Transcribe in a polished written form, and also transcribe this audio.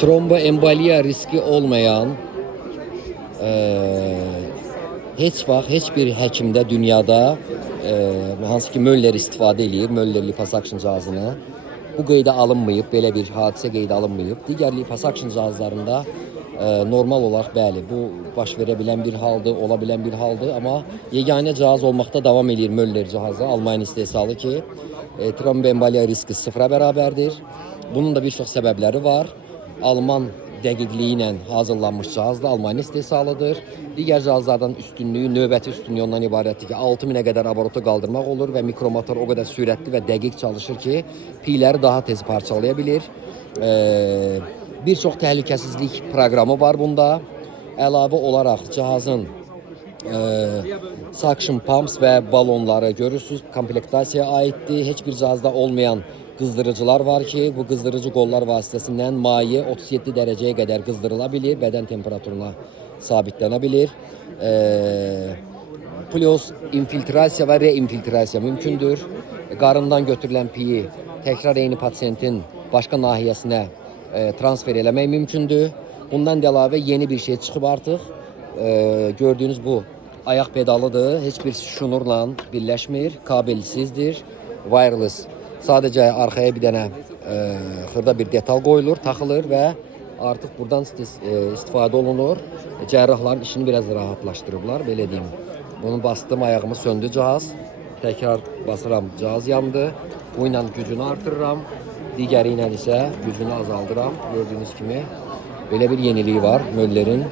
Tromboemboliya riski olmayan heç vaxt heç bir həkimdə dünyada hansı ki Möller istifadə eləyir, Möller liposuction cihazını. Bu qeydə alınmayıb, belə bir hadisə qeydə alınmayıb. Digər liposuction cihazlarında normal olaraq bəli, bu baş verə bilən bir haldır, ola bilən bir haldır, amma yeganə cihaz olmaqda davam eləyir Möller cihazı, Alman istehsalı ki, tromboemboliya riski sıfıra bərabərdir. Bunun da bir çox səbəbləri var. Alman dəqiqliyi ilə hazırlanmış cihaz da Alman istehsalıdır. Digər cihazlardan üstünlüyü, növbəti üstünlüyü ondan ibarətdir ki, 6000-ə qədər abortu qaldırmaq olur və mikromotor o qədər sürətli və dəqiq çalışır ki, piyləri daha tez parçalaya bilir. Bir çox təhlükəsizlik proqramı var bunda. Əlavə olaraq cihazın suction pumps və balonları görürsünüz, komplektasiyaya aiddir. Heç bir cihazda olmayan qızdırıcılar var ki, bu qızdırıcı qollar vasitəsindən maye 37 dərəcəyə qədər qızdırıla bilir, bədən temperaturuna sabitlənə bilir. Plus infiltrasiya və reinfiltrasiya mümkündür. Qarından götürülən piyi təkrar eyni pasiyentin başqa nahiyəsinə transfer eləmək mümkündür. Bundan da əlavə yeni bir şey çıxıb artıq. Gördüyünüz bu ayaq pedalıdır. Heç bir şnurla birləşmir, kabelsizdir, wireless. Sadəcə arxaya bir dənə xırda bir detal qoyulur, taxılır və artıq buradan istifadə olunur. Cərrahların işini biraz rahatlaşdırıblar, belə deyim. Bunu bastım, ayağımı söndü cihaz. Təkrar basıram, cihaz yandı. Bu ilə gücünü artırıram. Digəri ilə isə gücünü azaldıram. Gördüyünüz kimi belə bir yeniliyi var Möller'in.